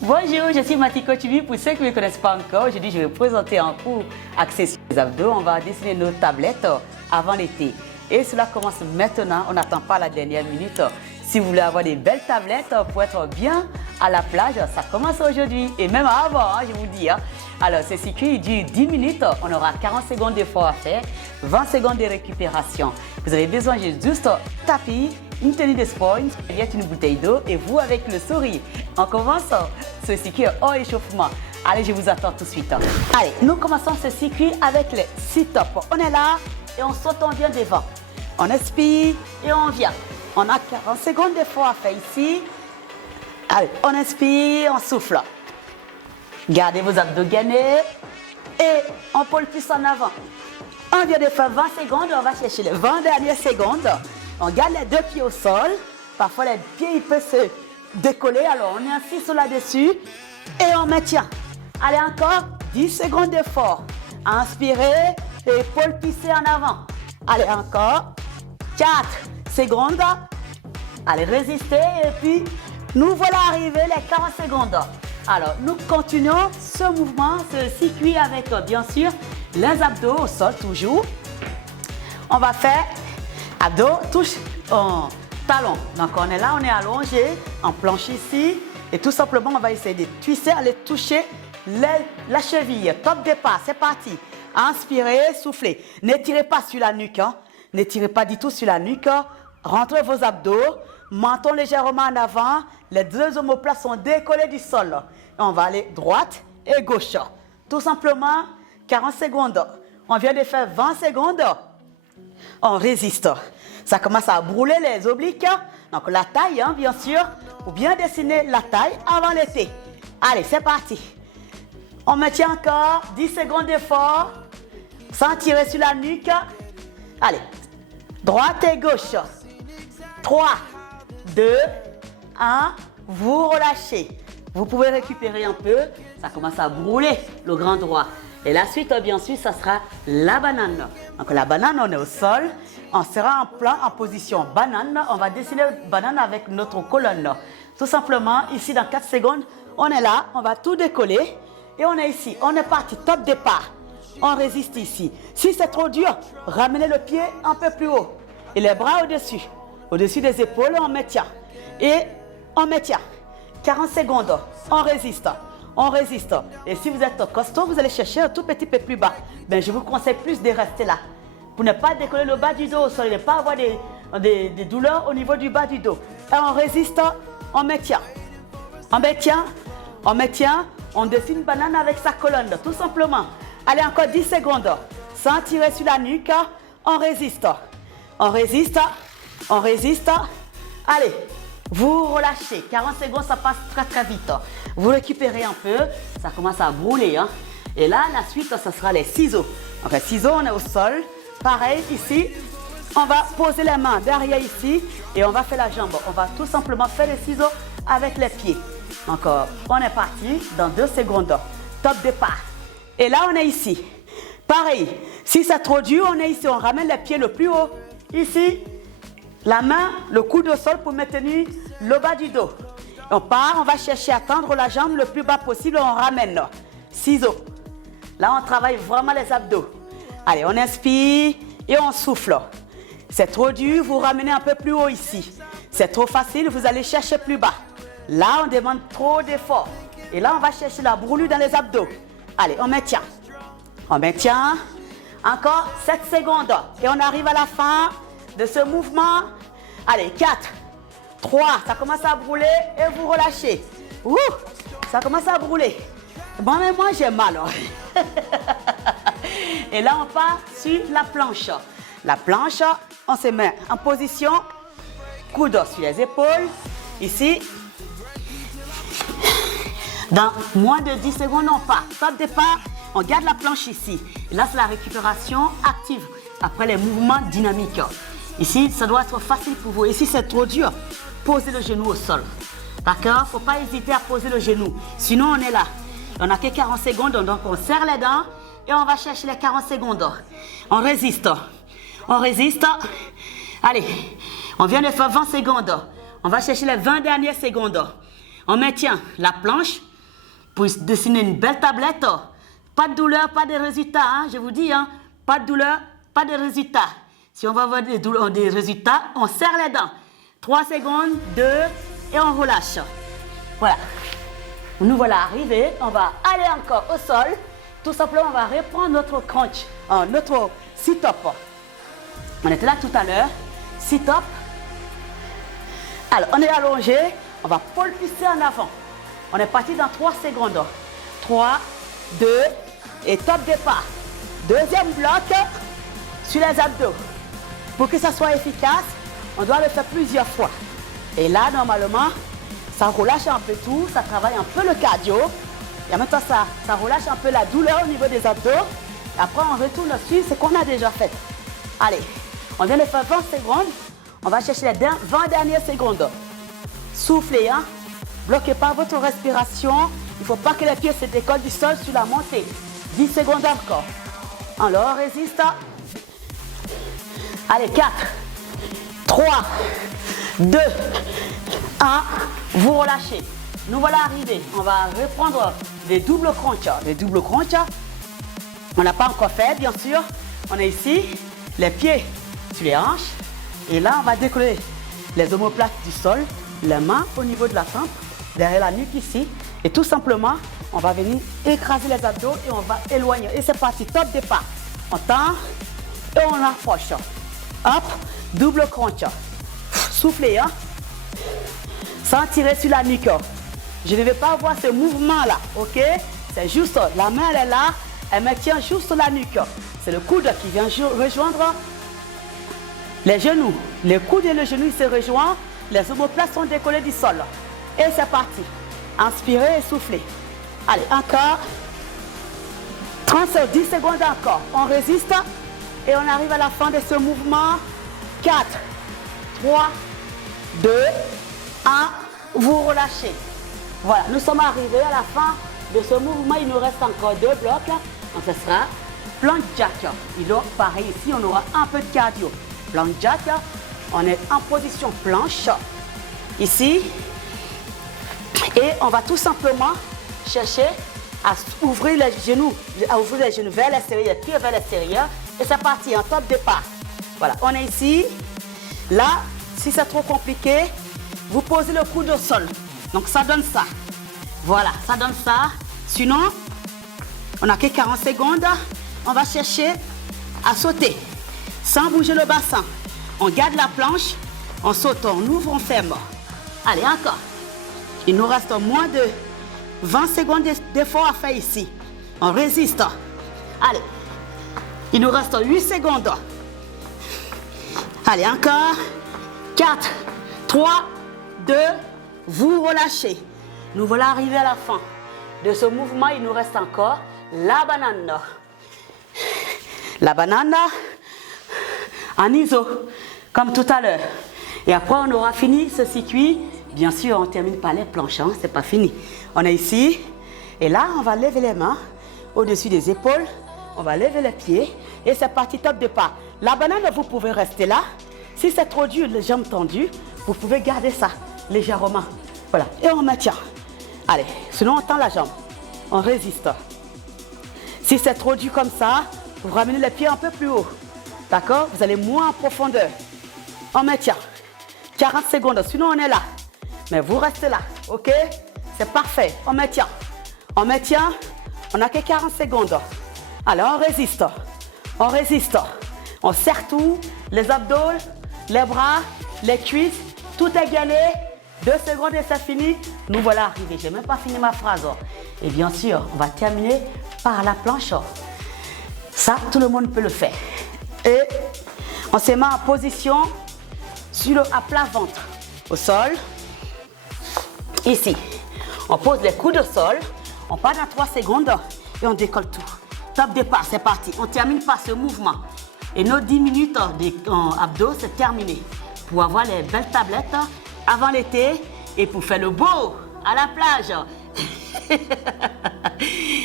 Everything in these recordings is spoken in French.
Bonjour, je suis Matiko Chibi. Pour ceux qui ne me connaissent pas encore, aujourd'hui je vais vous présenter un cours axé sur les abdos. On va dessiner nos tablettes avant l'été. Et cela commence maintenant, on n'attend pas la dernière minute. Si vous voulez avoir des belles tablettes pour être bien à la plage, ça commence aujourd'hui. Et même avant, je vous dis. Alors, ce circuit dure 10 minutes. On aura 40 secondes d'effort à faire, 20 secondes de récupération. Vous avez besoin de juste tapis, une tenue de sport, une bouteille d'eau et vous avec le sourire. On commence ce circuit hors échauffement. Allez, je vous attends tout de suite. Allez, nous commençons ce circuit avec les sit-ups. On est là et on saute, on vient devant. On expire et on vient. On a 40 secondes d'effort à faire ici. Allez, on inspire, on souffle. Gardez vos abdos gainés et on pôle plus en avant. On vient de faire 20 secondes, on va chercher les 20 dernières secondes. On garde les deux pieds au sol. Parfois, les pieds ils peuvent se décoller. Alors, on est assis sur là-dessus et on maintient. Allez, encore 10 secondes d'effort. Inspirez, épaules plissées en avant. Allez, encore 4 secondes. Allez, résistez et puis nous voilà arrivés les 40 secondes. Alors, nous continuons ce mouvement, ce circuit avec, bien sûr, les abdos au sol toujours. On va faire abdos, touche en talon. Donc, on est là, on est allongé, en planche ici. Et tout simplement, on va essayer de twister, aller toucher la cheville. Top départ, c'est parti. Inspirez, soufflez. N'étirez pas sur la nuque. N'étirez pas du tout sur la nuque. Rentrez vos abdos. Menton légèrement en avant. Les deux omoplates sont décollés du sol. Et on va aller droite et gauche. Tout simplement, 40 secondes. On vient de faire 20 secondes. On résiste. Ça commence à brûler les obliques. Donc la taille, bien sûr. Pour bien dessiner la taille avant l'été. Allez, c'est parti. On maintient encore 10 secondes d'effort. Sans tirer sur la nuque. Allez. Droite et gauche. 3, 2, 1. Vous relâchez. Vous pouvez récupérer un peu. Ça commence à brûler le grand droit. Et la suite, bien sûr, ça sera la banane. Donc la banane, on est au sol. On sera en plan, en position banane. On va dessiner la banane avec notre colonne. Tout simplement, ici, dans 4 secondes, on est là. On va tout décoller. Et on est ici. On est parti. Top départ. On résiste ici. Si c'est trop dur, ramenez le pied un peu plus haut. Et les bras au-dessus. Au-dessus des épaules, on maintient. Et on maintient. 40 secondes. On résiste. On résiste. Et si vous êtes costaud, vous allez chercher un tout petit peu plus bas. Ben, je vous conseille plus de rester là. Pour ne pas décoller le bas du dos au sol, et ne pas avoir des douleurs au niveau du bas du dos. Et on résiste, on maintient. On maintient, on maintient. On dessine une banane avec sa colonne, tout simplement. Allez, encore 10 secondes. Sans tirer sur la nuque, on résiste. On résiste, on résiste. Allez, vous relâchez. 40 secondes, ça passe très très vite. Vous récupérez un peu, ça commence à brûler. Et là, la suite, ça sera les ciseaux. Donc, les ciseaux, on est au sol. Pareil, ici, on va poser les mains derrière ici et on va faire la jambe. On va tout simplement faire les ciseaux avec les pieds. Donc, on est parti dans 2 secondes. Top départ. Et là, on est ici. Pareil, si c'est trop dur, on est ici. On ramène les pieds le plus haut. Ici, la main, le coude au sol pour maintenir le bas du dos. On part, on va chercher à tendre la jambe le plus bas possible. On ramène. Ciseaux. Là, on travaille vraiment les abdos. Allez, on inspire et on souffle. C'est trop dur, vous ramenez un peu plus haut ici. C'est trop facile, vous allez chercher plus bas. Là, on demande trop d'efforts. Et là, on va chercher la brûlure dans les abdos. Allez, on maintient. On maintient. Encore 7 secondes. Et on arrive à la fin de ce mouvement. Allez, 4, 3, ça commence à brûler et vous relâchez. Ouh, ça commence à brûler. Bon, mais moi, j'ai mal. Et là, on part sur la planche. La planche, on se met en position, coude sur les épaules. Ici, dans moins de 10 secondes, on part. Top départ, on garde la planche ici. Et là, c'est la récupération active après les mouvements dynamiques. Ici, ça doit être facile pour vous. Ici, c'est trop dur. Posez le genou au sol. D'accord? Il ne faut pas hésiter à poser le genou. Sinon, on est là. On n'a que 40 secondes, donc on serre les dents et on va chercher les 40 secondes. On résiste. On résiste. Allez, on vient de faire 20 secondes. On va chercher les 20 dernières secondes. On maintient la planche pour dessiner une belle tablette. Pas de douleur, pas de résultats, hein, je vous dis, hein, pas de douleur, pas de résultats. Si on va avoir des résultats, on serre les dents. 3 secondes, 2, et on relâche. Voilà. Nous voilà arrivés, on va aller encore au sol. Tout simplement, on va reprendre notre crunch, notre sit-up. On était là tout à l'heure, sit-up. Alors, on est allongé, on va pousser en avant. On est parti dans 3 secondes. 3, 2, et top départ. Deuxième bloc sur les abdos. Pour que ça soit efficace, on doit le faire plusieurs fois. Et là, normalement, ça relâche un peu tout, ça travaille un peu le cardio. Et en même temps, ça relâche un peu la douleur au niveau des abdos. Et après, on retourne sur ce qu'on a déjà fait. Allez, on vient de faire 20 secondes. On va chercher les 20 dernières secondes. Soufflez, hein. Bloquez pas votre respiration. Il ne faut pas que les pieds se décollent du sol sur la montée. 10 secondes encore. Alors, on résiste. Allez, 4, 3, 2, 1. Vous relâchez. Nous voilà arrivés. On va reprendre des doubles crunch. Les doubles crunch, on n'a pas encore fait, bien sûr. On est ici, les pieds sur les hanches. Et là, on va décoller les omoplates du sol, les mains au niveau de la tempe, derrière la nuque ici. Et tout simplement, on va venir écraser les abdos et on va éloigner. Et c'est parti, top départ. On tend et on approche. Hop, double crunch. Soufflez, hein. Sans tirer sur la nuque. Je ne vais pas avoir ce mouvement-là, ok? C'est juste, la main elle est là, elle me tient juste la nuque. C'est le coude qui vient rejoindre les genoux. Le coude et le genou ils se rejoignent, les omoplates sont décollés du sol. Et c'est parti. Inspirez et soufflez. Allez, encore. 10 secondes encore. On résiste et on arrive à la fin de ce mouvement. 4, 3, 2, 1. Vous relâchez. Voilà, nous sommes arrivés à la fin de ce mouvement. Il nous reste encore 2 blocs. Donc ce sera planche jack. Et donc pareil ici, on aura un peu de cardio. Planche jack, on est en position planche. Ici. Et on va tout simplement chercher à ouvrir les genoux vers l'extérieur, les pieds vers l'extérieur. Et c'est parti, en top départ. Voilà, on est ici. Là, si c'est trop compliqué, vous posez le coude au sol. Donc ça donne ça. Voilà, ça donne ça. Sinon, on n'a que 40 secondes. On va chercher à sauter sans bouger le bassin. On garde la planche, on saute, on ouvre, on ferme. Allez, encore. Il nous reste moins de 20 secondes d'effort à faire ici. On résiste. Allez. Il nous reste 8 secondes. Allez, encore. 4, 3, 2, vous relâchez. Nous voilà arrivés à la fin de ce mouvement. Il nous reste encore la banane. La banane en iso, comme tout à l'heure. Et après, on aura fini ce circuit. Bien sûr, on termine par les planches, hein, c'est pas fini. On est ici, et là, on va lever les mains au-dessus des épaules. On va lever les pieds, et c'est parti, top départ. La banane, vous pouvez rester là. Si c'est trop dur, les jambes tendues, vous pouvez garder ça légèrement. Voilà, et on maintient. Allez, sinon on tend la jambe. On résiste. Si c'est trop dur comme ça, vous ramenez les pieds un peu plus haut. D'accord? Vous allez moins en profondeur. On maintient. 40 secondes, sinon on est là. Mais vous restez là, ok? C'est parfait, on maintient. On maintient, on n'a que 40 secondes. Allez, on résiste. On résiste. On serre tout, les abdos, les bras, les cuisses, tout est gagné. 2 secondes et c'est fini. Nous voilà arrivés. Je n'ai même pas fini ma phrase. Et bien sûr, on va terminer par la planche. Ça, tout le monde peut le faire. Et on se met en position à plat ventre. Au sol. Ici. On pose les coudes au sol. On part dans 3 secondes et on décolle tout. Top départ, c'est parti. On termine par ce mouvement. Et nos 10 minutes d'abdos, c'est terminé. Pour avoir les belles tablettes avant l'été et pour faire le beau à la plage.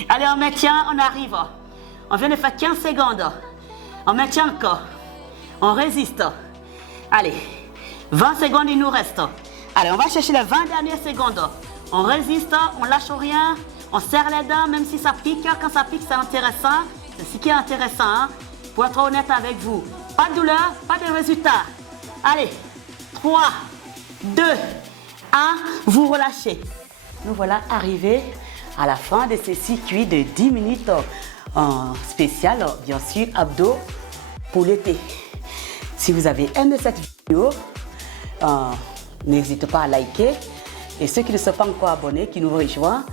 Allez, on maintient, on arrive. On vient de faire 15 secondes. On maintient encore. On résiste. Allez, 20 secondes, il nous reste. Allez, on va chercher les 20 dernières secondes. On résiste, on lâche rien. On serre les dents, même si ça pique. Quand ça pique, c'est intéressant. C'est ce qui est intéressant, hein? Pour être honnête avec vous. Pas de douleur, pas de résultat. Allez, 3, 2, 1, vous relâchez. Nous voilà arrivés à la fin de ce circuit de 10 minutes en spécial, bien sûr, abdos pour l'été. Si vous avez aimé cette vidéo, n'hésitez pas à liker. Et ceux qui ne sont pas encore abonnés, qui nous rejoignent,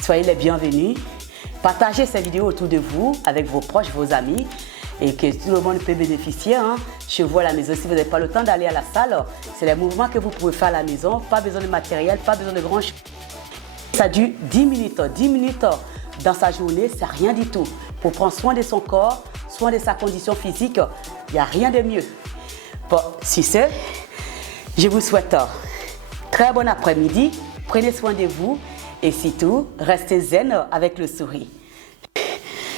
soyez les bienvenus. Partagez cette vidéo autour de vous, avec vos proches, vos amis, et que tout le monde peut bénéficier. Hein. Chez vous à la maison, si vous n'avez pas le temps d'aller à la salle, c'est les mouvements que vous pouvez faire à la maison. Pas besoin de matériel, pas besoin de grand chose. Ça dure 10 minutes. 10 minutes dans sa journée, c'est rien du tout. Pour prendre soin de son corps, soin de sa condition physique, il n'y a rien de mieux. Bon, si c'est, je vous souhaite très bon après-midi. Prenez soin de vous et surtout, restez zen avec le sourire.